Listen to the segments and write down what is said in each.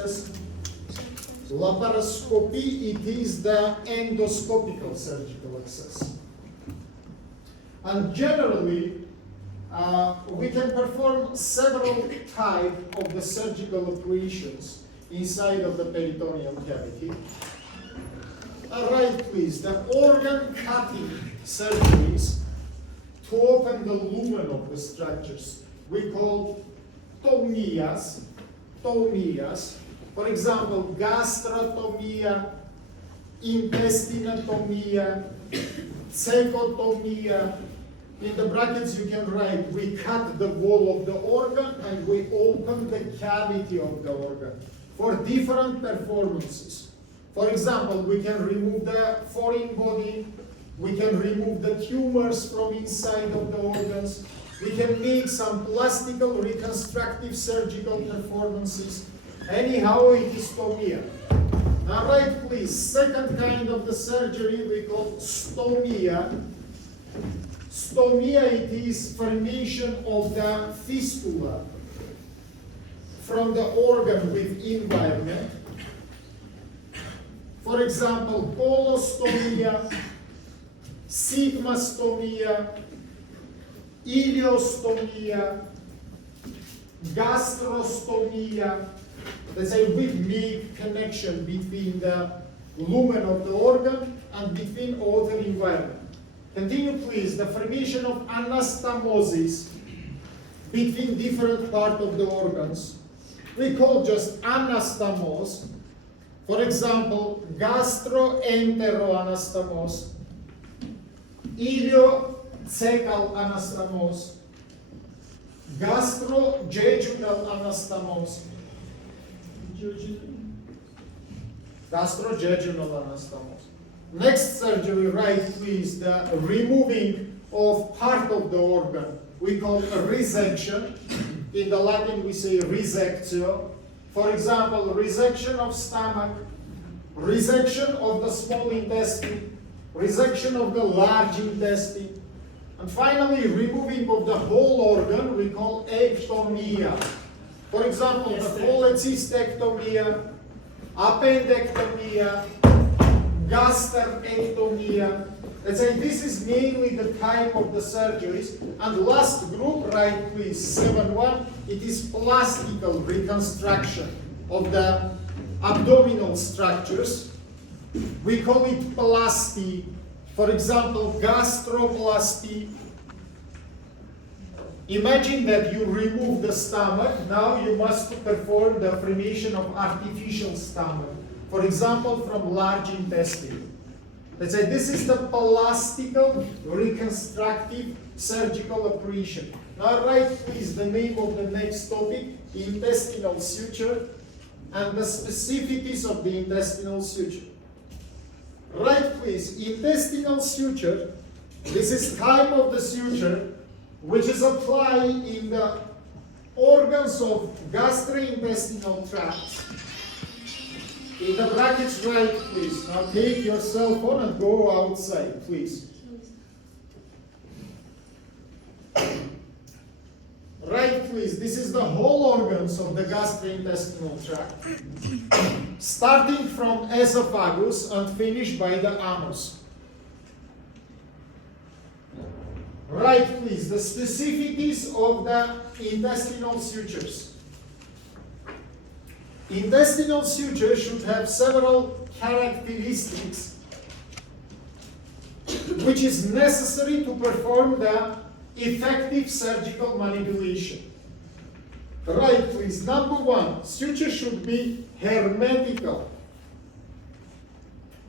access. Laparoscopy, it is the endoscopical surgical access. And generally, we can perform several types of the surgical operations inside of the peritoneal cavity. Right, please, the organ cutting surgeries to open the lumen of the structures we call tomias. For example, gastrotomia, intestinotomia, cecotomia. In the brackets you can write, we cut the wall of the organ and we open the cavity of the organ for different performances. For example, we can remove the foreign body, we can remove the tumors from inside of the organs, we can make some plastical reconstructive surgical performances. Anyhow, it is stomia. Now right, please, second kind of the surgery we call stomia. Stomia, it is formation of the fistula from the organ with environment. For example, colostomia, sigmastomia, ileostomia, gastrostomia. Let's say we make connection between the lumen of the organ and between other environment. Continue, please. The formation of anastomosis between different parts of the organs. We call just anastomose. For example, gastroenteroanastomose, ileocecal anastomose, gastrojejunal anastomose, gastrojejunal anastomose. Next surgery, right, please, the removing of part of the organ. We call a resection. In the Latin, we say resectio. For example, resection of stomach, resection of the small intestine, resection of the large intestine, and finally, removing of the whole organ, we call ectomia. For example, the cholecystectomia, appendectomia, gastrectomia. Let's say this is mainly the type of the surgeries. And last group, right, please, 7.1, it is plastical reconstruction of the abdominal structures. We call it plasty. For example, gastroplasty. Imagine that you remove the stomach. Now you must perform the formation of artificial stomach. For example, from large intestine. Let's say this is the plastical reconstructive surgical operation. Now write please the name of the next topic, intestinal suture, and the specificities of the intestinal suture. Write please, intestinal suture, this is type of the suture which is applied in the organs of gastrointestinal tract. In the brackets, write please. Now take your cell phone and go outside, please. Right, please. This is the whole organs of the gastrointestinal tract, starting from esophagus and finished by the anus. Right, please. The specificities of the intestinal sutures. Intestinal suture should have several characteristics which is necessary to perform the effective surgical manipulation. Right, please. Number one, suture should be hermetical.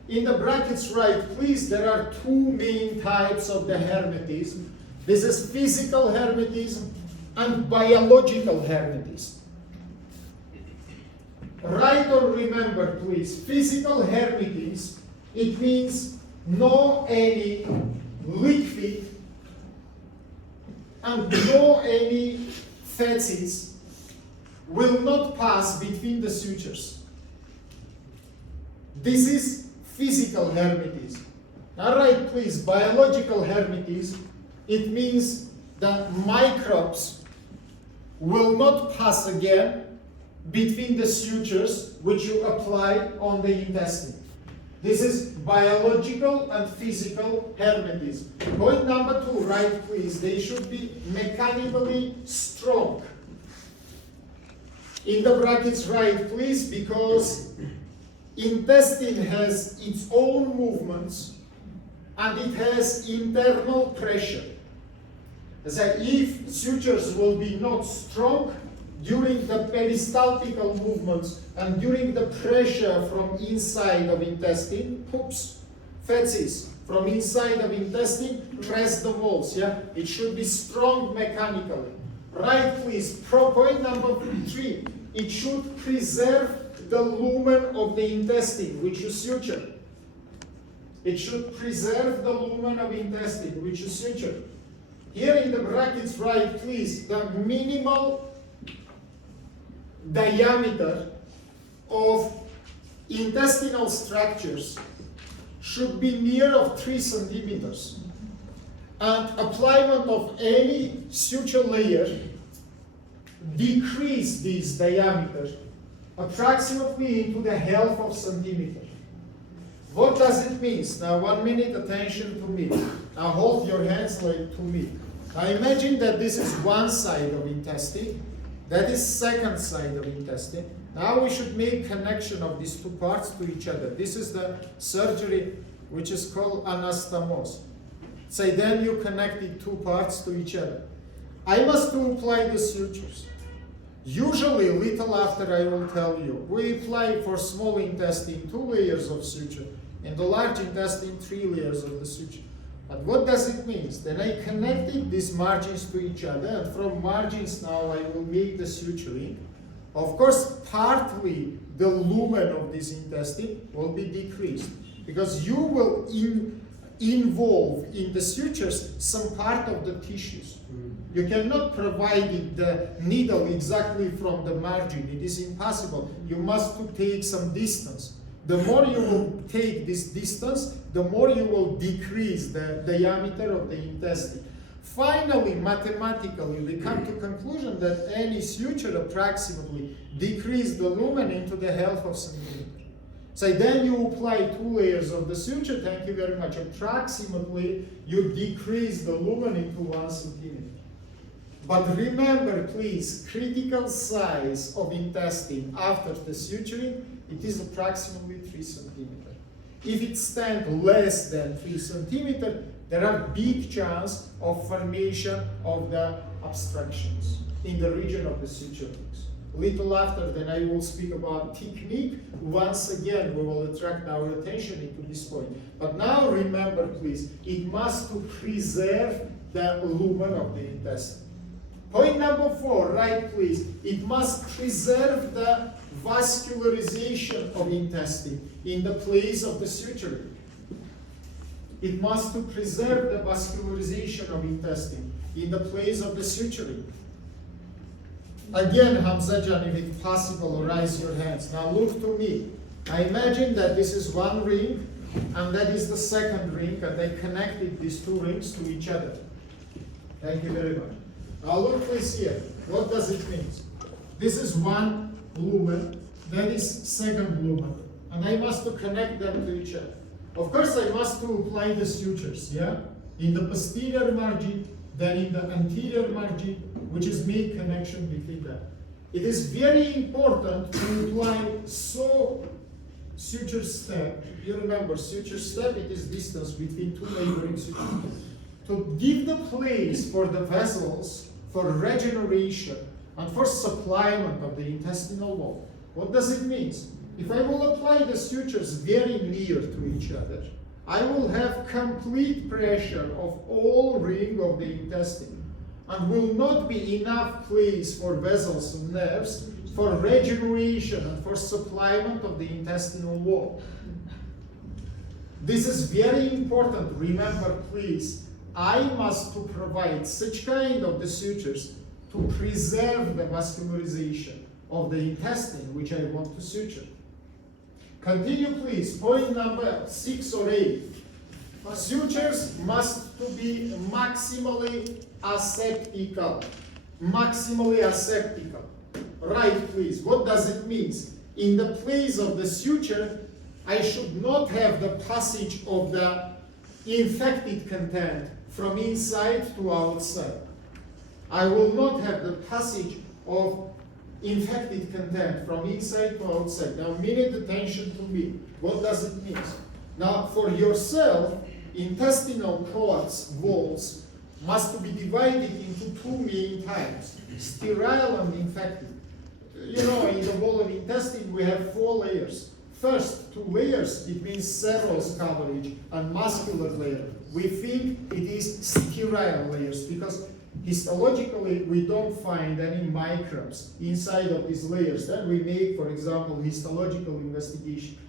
In the brackets, right, please, there are two main types of the hermetism. This is physical hermetism and biological hermetism. Write or remember, please, physical hermetism, it means no any liquid and no any feces will not pass between the sutures. This is physical hermetism. All right, please, biological hermetism, it means that microbes will not pass again between the sutures which you apply on the intestine. This is biological and physical hermetism. Point number 2, right please, they should be mechanically strong. In the brackets right please, because intestine has its own movements and it has internal pressure. So if sutures will be not strong during the peristaltical movements and during the pressure from inside of intestine, oops, feces from inside of intestine press the walls, yeah? It should be strong mechanically. Right, please. Point number 3. It should preserve the lumen of the intestine, which you suture. It should preserve the lumen of intestine, which you suture. Here in the brackets, right, please, the minimal diameter of intestinal structures should be near of 3 centimeters. And application of any suture layer decrease this diameter approximately into the half of centimeter. What does it mean? Now 1 minute, attention to me. Now hold your hands like to me. Now imagine that this is one side of intestine, that is second side of intestine. Now we should make connection of these 2 parts to each other. This is the surgery which is called anastomosis. Say then you connected 2 parts to each other. I must apply the sutures. Usually, little after I will tell you, we apply for small intestine 2 layers of suture, in the large intestine 3 layers of the suture. But what does it mean? Then I connected these margins to each other, and from margins now I will make the suturing. Of course, partly the lumen of this intestine will be decreased, because you will involve in the sutures some part of the tissues. You cannot provide the needle exactly from the margin. It is impossible. You must take some distance. The more you will take this distance, the more you will decrease the diameter of the intestine. Finally, mathematically, we come to conclusion that any suture approximately decrease the lumen into the half of centimeter. So then you apply 2 layers of the suture, thank you very much. Approximately, you decrease the lumen into 1 centimeter. But remember, please, critical size of intestine after the suturing, it is approximately 3 centimeters. If it stands less than 3 centimeters, there are big chance of formation of the obstructions in the region of the suturings. Little after, then I will speak about technique. Once again, we will attract our attention into this point. But now remember, please, it must to preserve the lumen of the intestine. Point number 4, right, please. It must preserve the vascularization of intestine in the place of the suturing. It must to preserve the vascularization of intestine in the place of the suturing. Again, Hamzajan, if it's possible, raise your hands. Now look to me. I imagine that this is one ring, and that is the second ring, and I connected these 2 rings to each other. Thank you very much. Now look please here. What does it mean? This is one lumen, that is second lumen, and I must to connect them to each other. Of course, I must to apply the sutures, yeah? In the posterior margin, then in the anterior margin, which is made connection between them. It is very important to apply suture step. You remember, suture step, it is distance between 2 neighboring sutures. To give the place for the vessels for regeneration and for supplement of the intestinal wall. What does it mean? If I will apply the sutures very near to each other, I will have complete pressure of all ring of the intestine, and will not be enough place for vessels and nerves for regeneration and for supplement of the intestinal wall. This is very important. Remember, please, I must to provide such kind of the sutures to preserve the vascularization of the intestine which I want to suture. Continue, please. Point number 6 or 8. Sutures must to be maximally aseptical. Maximally aseptical. Right, please. What does it mean? In the place of the suture, I should not have the passage of the infected content from inside to outside. I will not have the passage of infected content from inside to outside. Now, minute attention to me. What does it mean? Now, for yourself, intestinal cords, walls, must be divided into two main types, sterile and infected. You know, in the wall of intestine, we have 4 layers. First 2 layers, it means serous coverage and muscular layer. We think it is sterile layers because histologically we don't find any microbes inside of these layers. Then we make, for example, histological investigation.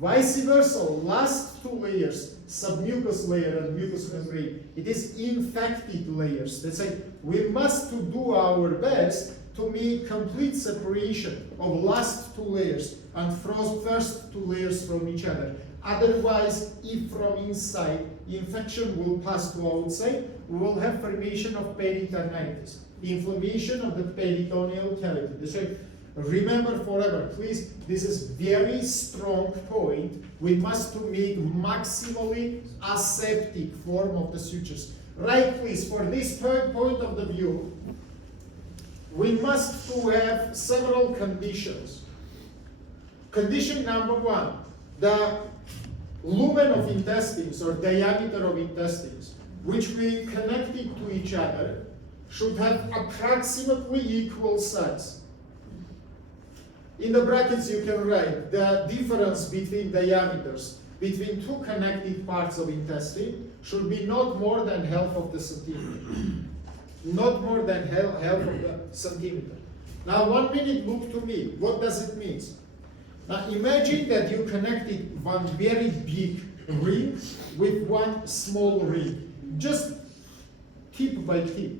Vice versa, last 2 layers, submucous layer and mucous membrane, it is infected layers. That's like we must do our best to make complete separation of last 2 layers and first 2 layers from each other. Otherwise, if from inside infection will pass to outside, we will have formation of peritonitis, inflammation of the peritoneal cavity. That's right. Remember forever, please, this is very strong point. We must to make maximally aseptic form of the sutures. Right, please, for this third point of the view, we must to have several conditions. Condition number 1, the lumen of intestines or diameter of intestines, which we connected to each other, should have approximately equal size. In the brackets you can write the difference between diameters between 2 connected parts of intestine should be not more than half of the centimeter. Not more than half of the centimeter. Now 1 minute, look to me. What does it mean? Now imagine that you connected one very big ring with one small ring, just tip by tip.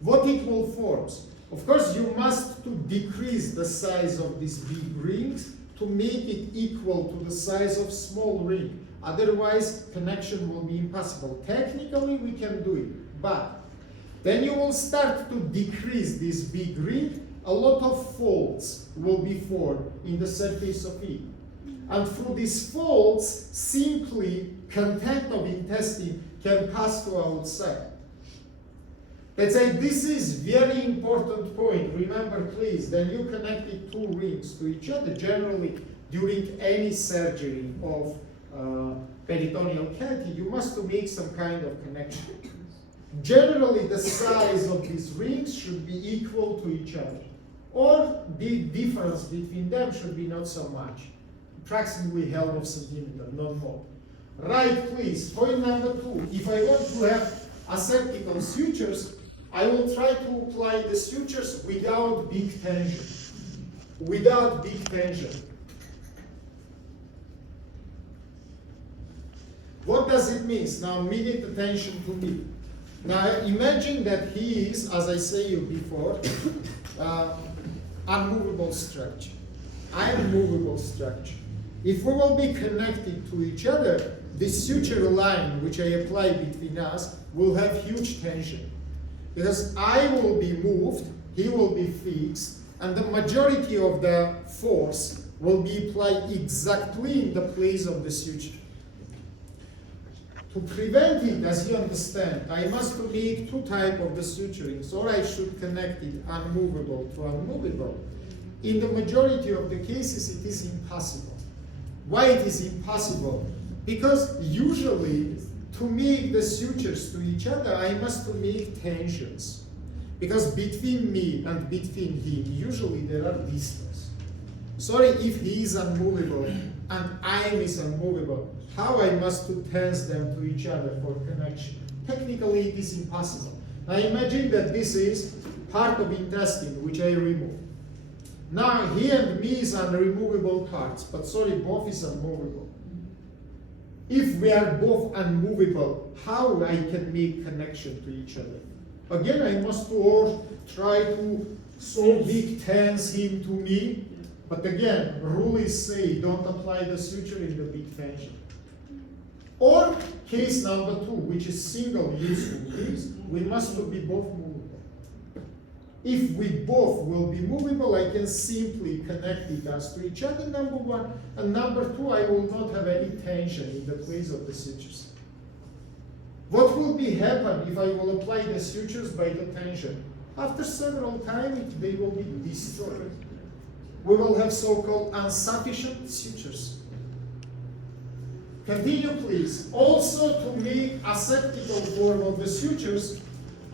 What it will form? Of course, you must to decrease the size of these big rings to make it equal to the size of small ring. Otherwise, connection will be impossible. Technically, we can do it, but then you will start to decrease this big ring. A lot of folds will be formed in the surface of it. And through these folds, simply content of intestine can pass to outside. Let's say this is very important point. Remember, please, then you connected 2 rings to each other. Generally, during any surgery of peritoneal cavity, you must make some kind of connection. Generally, the size of these rings should be equal to each other, or the difference between them should be not so much, approximately half of centimeter, not more. Right, please. Point number 2. If I want to have aseptical sutures, I will try to apply the sutures without big tension. Without big tension. What does it mean? Now, immediate attention to me. Now, imagine that he is, as I said before, unmovable structure. Unmovable structure. If we will be connected to each other, this suture line which I apply between us will have huge tension. Because I will be moved, he will be fixed, and the majority of the force will be applied exactly in the place of the suture. To prevent it, as you understand, I must make 2 types of the suturings, or I should connect it unmovable to unmovable. In the majority of the cases, it is impossible. Why it is impossible? Because usually, to make the sutures to each other, I must make tensions. Because between me and between him, usually there are distance. Sorry if he is unmovable and I is unmovable. How I must to tense them to each other for connection? Technically, it is impossible. Now imagine that this is part of intestine which I remove. Now he and me is unremovable parts, but sorry, both is unmovable. If we are both unmovable, how I can make connection to each other? Again, I must try to so big tense him to me. But again, rule is say don't apply the suture in the big tension. Or case number 2, which is single useful case, we must be both movable. if we both will be movable, I can simply connect it as to each other, number one. And number two, I will not have any tension in the place of the sutures. What will be happen if I will apply the sutures by the tension? After several times, they will be destroyed. We will have so-called insufficient sutures. Continue, please. Also, to make aseptical form of the sutures,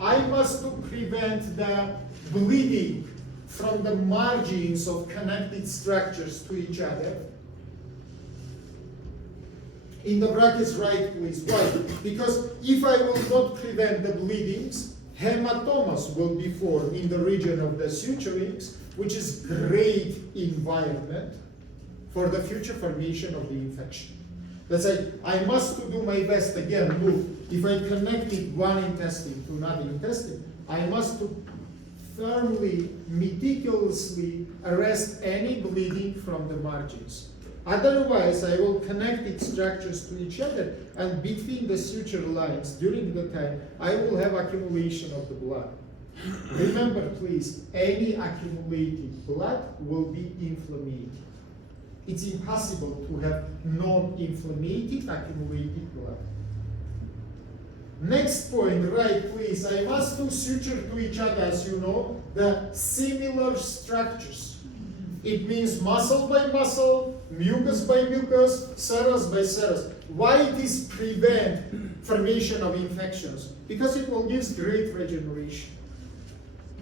I must prevent the bleeding from the margins of connected structures to each other. In the brackets, write please. Why? Because if I will not prevent the bleedings, hematomas will be formed in the region of the suturings, which is great environment for the future formation of the infection. Let's say I must do my best again. Look, if I connected one intestine to another intestine, I must firmly, meticulously arrest any bleeding from the margins. Otherwise, I will connect its structures to each other, and between the suture lines during the time, I will have accumulation of the blood. Remember, please, any accumulated blood will be inflamed. It's impossible to have non-inflamed accumulated blood. Next point, right, please. I must do suture to each other, as you know, the similar structures. It means muscle by muscle, mucus by mucus, serous by serous. Why it is prevent formation of infections? Because it will give great regeneration.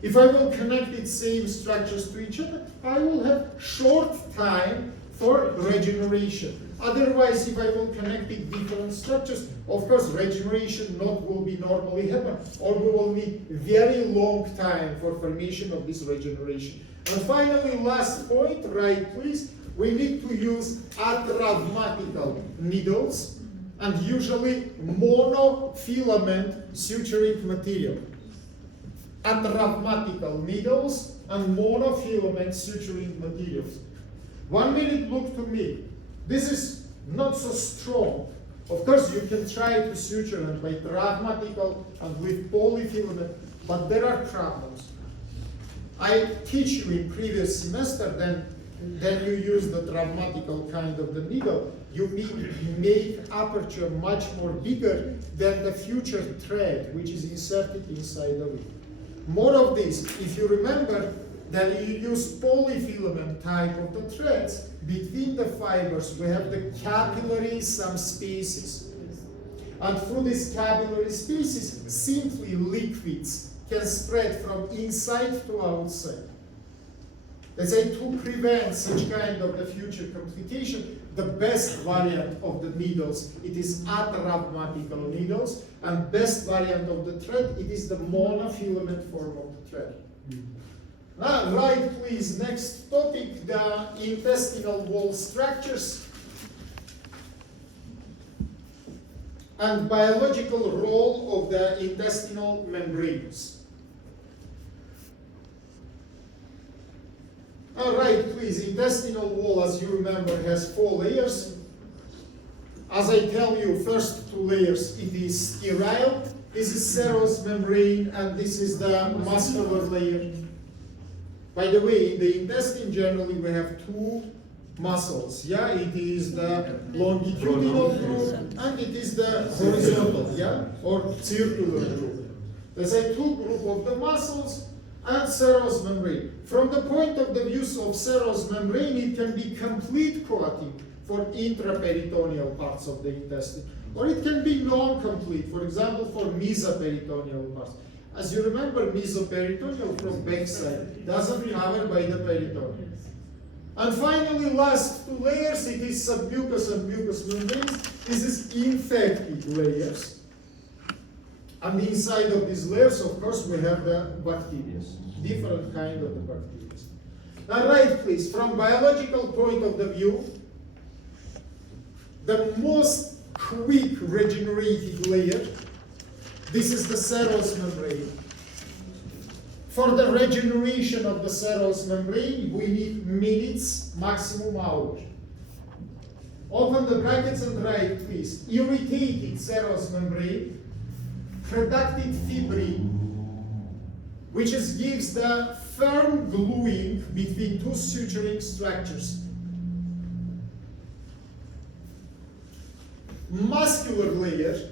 If I will connect its same structures to each other, I will have short time for regeneration. Otherwise, if I will connect it different structures, of course, regeneration not will be normally happen, or we will need very long time for formation of this regeneration. And finally, last point, right, please, we need to use atraumatical needles and usually monofilament suturing material. Atraumatical needles and monofilament suturing materials. 1 minute, look to me. This is not so strong. Of course, you can try to suture it by traumatical and with polyfilament, but there are problems. I teach you in previous semester, then you use the traumatical kind of the needle. You make aperture much more bigger than the future thread, which is inserted inside of it. More of this, if you remember, then you use polyfilament type of the threads. Between the fibers, we have the capillary some spaces. And through these capillary spaces, simply liquids can spread from inside to outside. Let's say to prevent such kind of the future complication, the best variant of the needles, it is atraumatical needles, and best variant of the thread, it is the monofilament form of the thread. Now, right, please, next topic, the intestinal wall structures and biological role of the intestinal membranes. All right, please, intestinal wall, as you remember, has 4 layers. As I tell you, first 2 layers, it is sterile. This is serous membrane, and this is the muscular layer. By the way, in the intestine, generally, we have 2 muscles. Yeah, it is the longitudinal group, and it is the horizontal, yeah, or circular group. There's a 2 group of the muscles and serous membrane. From the point of the view of serous membrane, it can be complete coating for intraperitoneal parts of the intestine, or it can be non-complete, for example, for mesoperitoneal parts. As you remember, mesoperitoneal from backside doesn't cover by the peritoneum. And finally, last 2 layers, it is submucous and mucous membranes. This is infected layers. And inside of these layers, of course, we have the bacteria, different kind of the bacteria. Now, right, please, from biological point of the view, the most quick regenerated layer, this is the serous membrane. For the regeneration of the serous membrane, we need minutes, maximum hours. Open the brackets and write, please. Irritated serous membrane, productive fibrin, which gives the firm gluing between two suturing structures. Muscular layer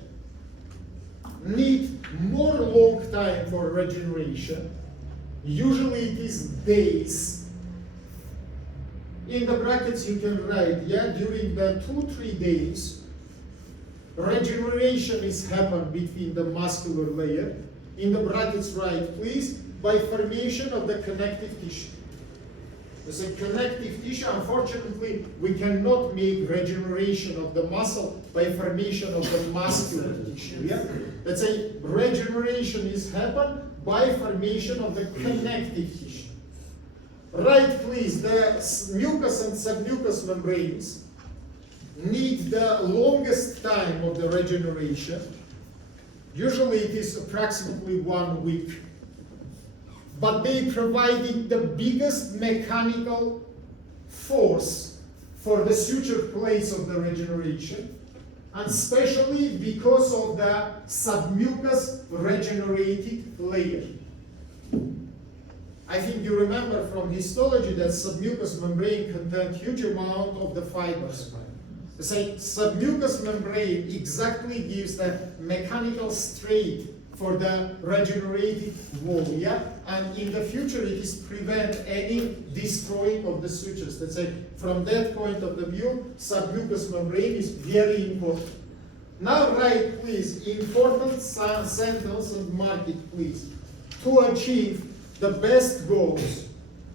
need more long time for regeneration. Usually it is days. In the brackets you can write, yeah, during the 2-3 days, regeneration is happened between the muscular layer. In the brackets write, please, by formation of the connective tissue. As a connective tissue, unfortunately, we cannot make regeneration of the muscle by formation of the muscular tissue. Yeah? Let's say regeneration is happened by formation of the connective tissue. Right, please, the mucous and submucous membranes need the longest time of the regeneration. Usually it is approximately 1 week. But they provided the biggest mechanical force for the suture plates of the regeneration, and especially because of the submucous regenerated layer. I think you remember from histology that submucous membrane contained huge amount of the fibers. The submucous membrane exactly gives the mechanical straight for the regenerated wall, yeah? And in the future it is prevent any destroying of the sutures. Let's say from that point of the view, submucous membrane is very important. Now write please, important sentence and mark it please. To achieve the best goals,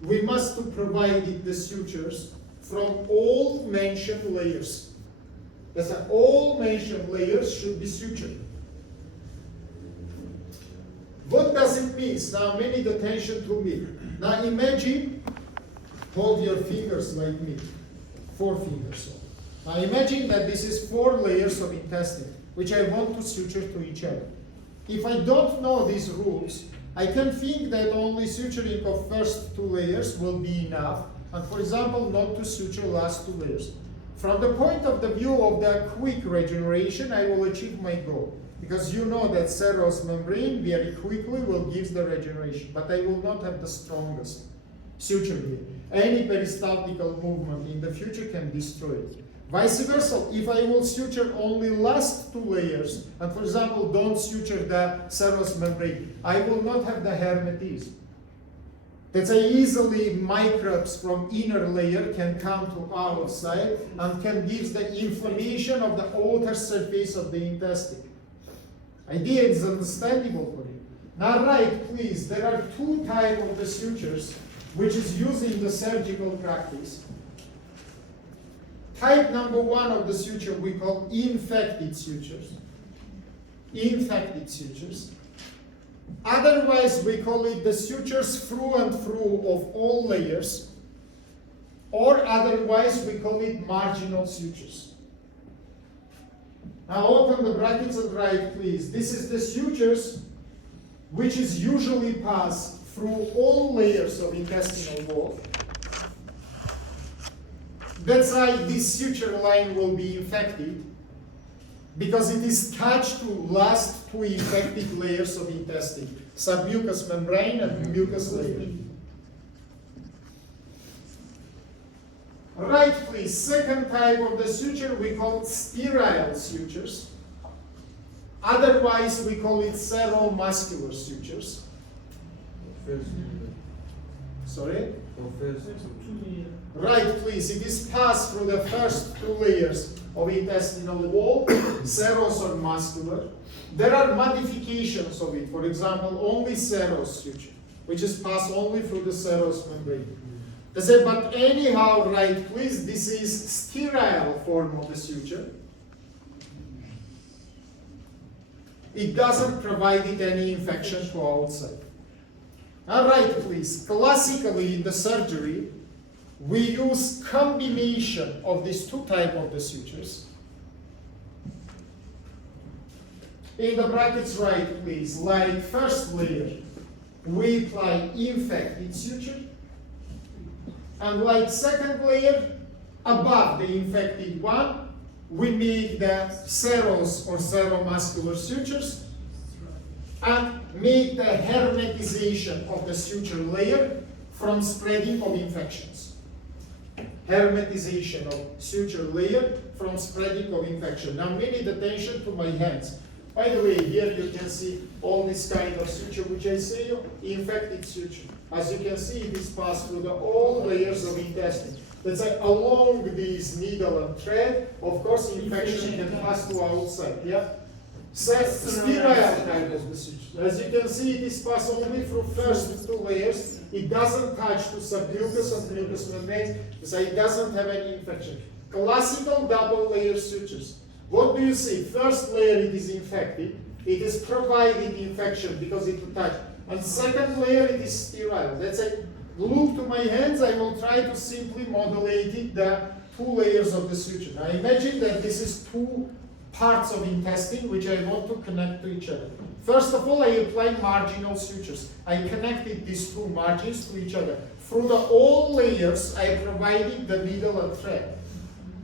we must provide the sutures from all mentioned layers. That's all mentioned layers should be sutured. What does it mean? Now, many attention to me. Now, imagine, hold your fingers like me, 4 fingers. Now, imagine that this is 4 layers of intestine, which I want to suture to each other. If I don't know these rules, I can think that only suturing of first 2 layers will be enough, and for example, not to suture last 2 layers. From the point of the view of the quick regeneration, I will achieve my goal. Because you know that serous membrane very quickly will give the regeneration, but I will not have the strongest suture here. Any peristaltical movement in the future can destroy it. Vice versa, if I will suture only last 2 layers, and for example don't suture the serous membrane, I will not have the hermetism. That's why easily microbes from inner layer can come to outside and can give the inflammation of the outer surface of the intestine. Idea is understandable for you. Now write, please, there are 2 types of the sutures which is used in the surgical practice. Type number 1 of the suture we call infected sutures. Infected sutures. Otherwise we call it the sutures through and through of all layers, or otherwise we call it marginal sutures. Now open the brackets and write, please. This is the sutures which is usually passed through all layers of intestinal wall. That's why this suture line will be infected, because it is attached to last 2 infected layers of intestine, submucous membrane and mucous layer. Right, please. Second type of the suture we call sterile sutures. Otherwise, we call it seromuscular sutures. Sorry? Right, please. It is passed through the first 2 layers of intestinal wall, serous or muscular. There are modifications of it. For example, only serous suture, which is passed only through the serous membrane. They say, but anyhow, right, please, this is sterile form of the suture. It doesn't provide it any infection to outside. All right, please. Classically in the surgery, we use combination of these 2 types of the sutures. In the brackets, right, please. Like first layer, we apply infected suture. And like second layer, above the infected one, we make the serous or seromuscular sutures. and make the hermetization of the suture layer from spreading of infections. Hermetization of suture layer from spreading of infection. Now minute attention to my hands. By the way, here you can see all this kind of suture which I say infected suture. As you can see, it is passed through all layers of intestine. Let's say along this needle and thread, of course, infection can pass to outside. Yeah? Sterile type of the suture. As you can see, it is passed only through first two layers. It doesn't touch to submucous and mucous membranes, so it doesn't have any infection. Classical double layer sutures. What do you see? First layer, it is infected. It is providing infection because it will touch. And second layer, it is sterile. Let's say, look to my hands, I will try to simply modulate it, the two layers of the suture. Now imagine that this is two parts of intestine which I want to connect to each other. First of all, I apply marginal sutures. I connected these two margins to each other. Through the all layers, I provided the needle and thread.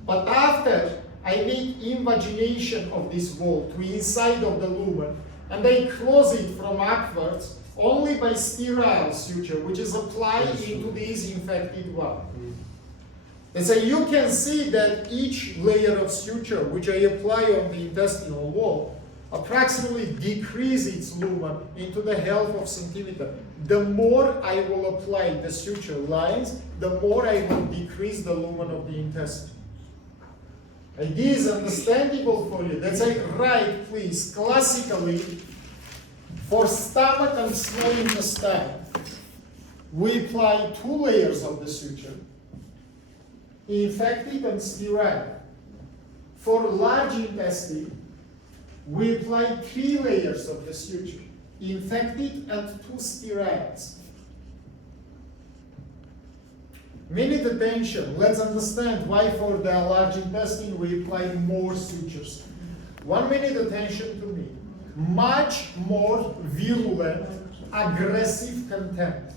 But after, I make invagination of this wall to inside of the lumen, and I close it from upwards only by sterile suture, which is applied into this infected one. And so you can see that each layer of suture which I apply on the intestinal wall approximately decrease its lumen into the half of centimeter. The more I will apply the suture lines, the more I will decrease the lumen of the intestine. And this is understandable for you. Let's say, right, please, classically, for stomach and small intestine, we apply two layers of the suture, infected and sterile. For large intestine, we apply three layers of the suture, infected and two steriles. Minute attention, let's understand why for the large intestine we apply more sutures. 1 minute attention to me. Much more virulent, aggressive content.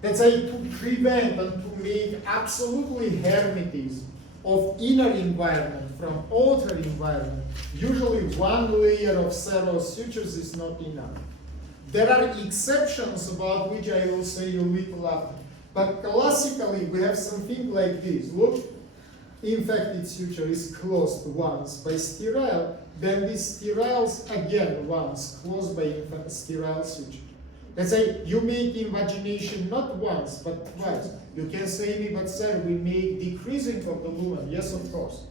Let's say to prevent and to make absolutely hermetism of inner environment from outer environment, usually one layer of serous sutures is not enough. There are exceptions about which I will say a little after. But classically, we have something like this. Look, infected suture is closed once by sterile, then this steriles again once, closed by sterile suture. Let's say you make invagination not once, but twice. You can say me, but sir, we make decreasing of the lumen. Yes, of course.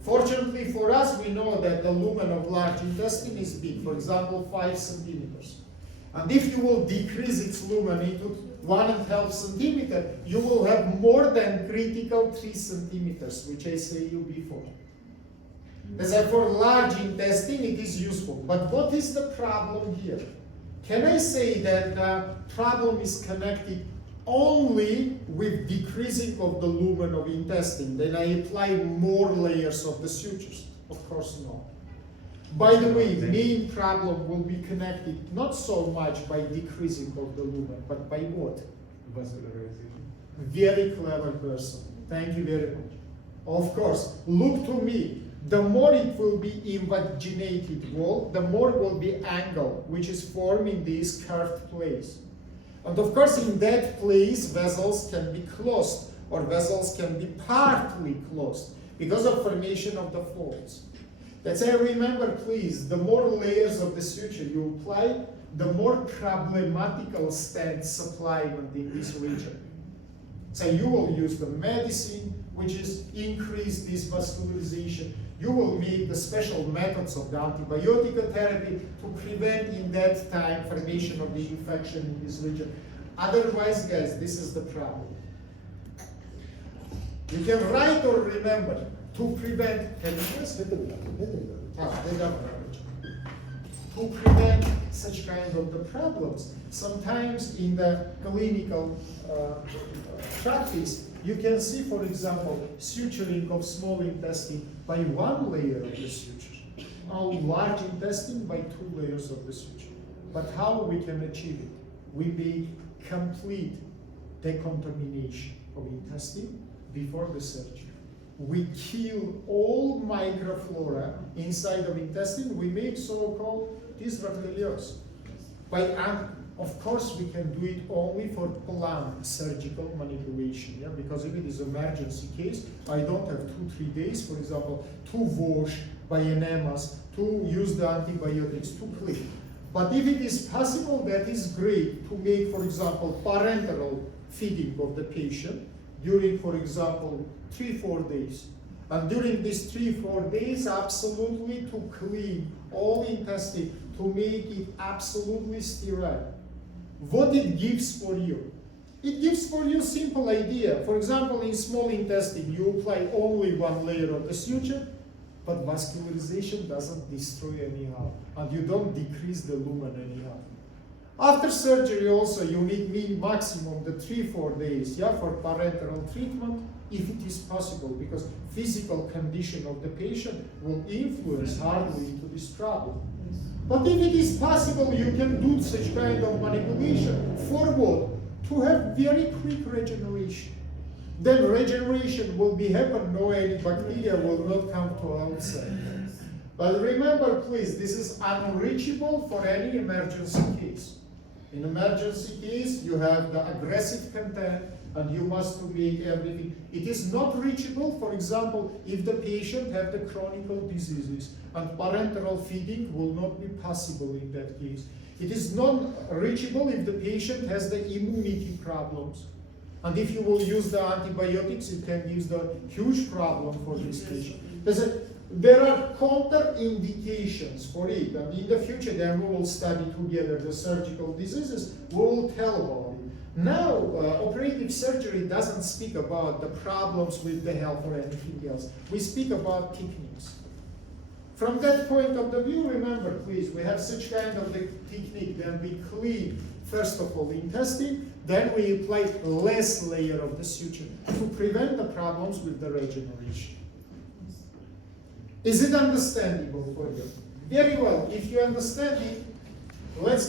Fortunately for us, we know that the lumen of large intestine is big, for example, 5 centimeters. And if you will decrease its lumen into 1.5 centimeter, you will have more than critical 3 centimeters, which I say you before. As for large intestine, it is useful. But what is the problem here? Can I say that the problem is connected only with decreasing of the lumen of intestine? Then I apply more layers of the sutures? Of course not. By the way, main problem will be connected not so much by decreasing of the lumen, but by what? Vascularization. Very clever person. Thank you very much. Of course, look to me. The more it will be invaginated wall, the more will be angle, which is forming this curved place. And of course, in that place, vessels can be closed, or vessels can be partly closed, because of formation of the folds. Let's say, remember please, the more layers of the suture you apply, the more problematical stands supplement in this region. So you will use the medicine, which is increase this vascularization. You will make the special methods of the antibiotic therapy to prevent in that time formation of the infection in this region. Otherwise, guys, this is the problem. You can write or remember to prevent, to prevent such kind of the problems. Sometimes in the clinical practice, you can see, for example, suturing of small intestine by 1 layer of the suture, or large intestine by 2 layers of the suture. But how we can achieve it? We make complete decontamination of intestine before the surgery. We kill all microflora inside of intestine. We make so-called dysbacteriose. Of course, we can do it only for planned surgical manipulation, yeah? Because if it is emergency case, I don't have 2-3 days, for example, to wash by enemas, to use the antibiotics, to clean. But if it is possible, that is great to make, for example, parenteral feeding of the patient during, for example, 3-4 days. And during these 3-4 days, absolutely to clean all intestine, to make it absolutely sterile. What it gives for you? It gives for you simple idea. For example, in small intestine, you apply only one layer of the suture, but vascularization doesn't destroy anyhow, and you don't decrease the lumen anyhow. After surgery also, you need maximum the 3-4 days, yeah, for parenteral treatment, if it is possible, because physical condition of the patient will influence hardly into this problem. But if it is possible, you can do such kind of manipulation. For what? To have very quick regeneration. Then regeneration will be happen, no any bacteria will not come to outside. But remember, please, this is unreachable for any emergency case. In emergency case, you have the aggressive content, and you must make everything. It is not reachable, for example, if the patient have the chronic diseases, and parenteral feeding will not be possible in that case. It is not reachable if the patient has the immunity problems. And if you will use the antibiotics, it can use the huge problem for this patient. There are counter-indications for it, and in the future then we will study together the surgical diseases, we will tell about it. Now, operative surgery doesn't speak about the problems with the health or anything else. We speak about techniques. From that point of the view, remember, please, we have such kind of the technique, then we clean, first of all, the intestine, then we apply less layer of the suture to prevent the problems with the regeneration. Is it understandable for you? Very well. If you understand it, let's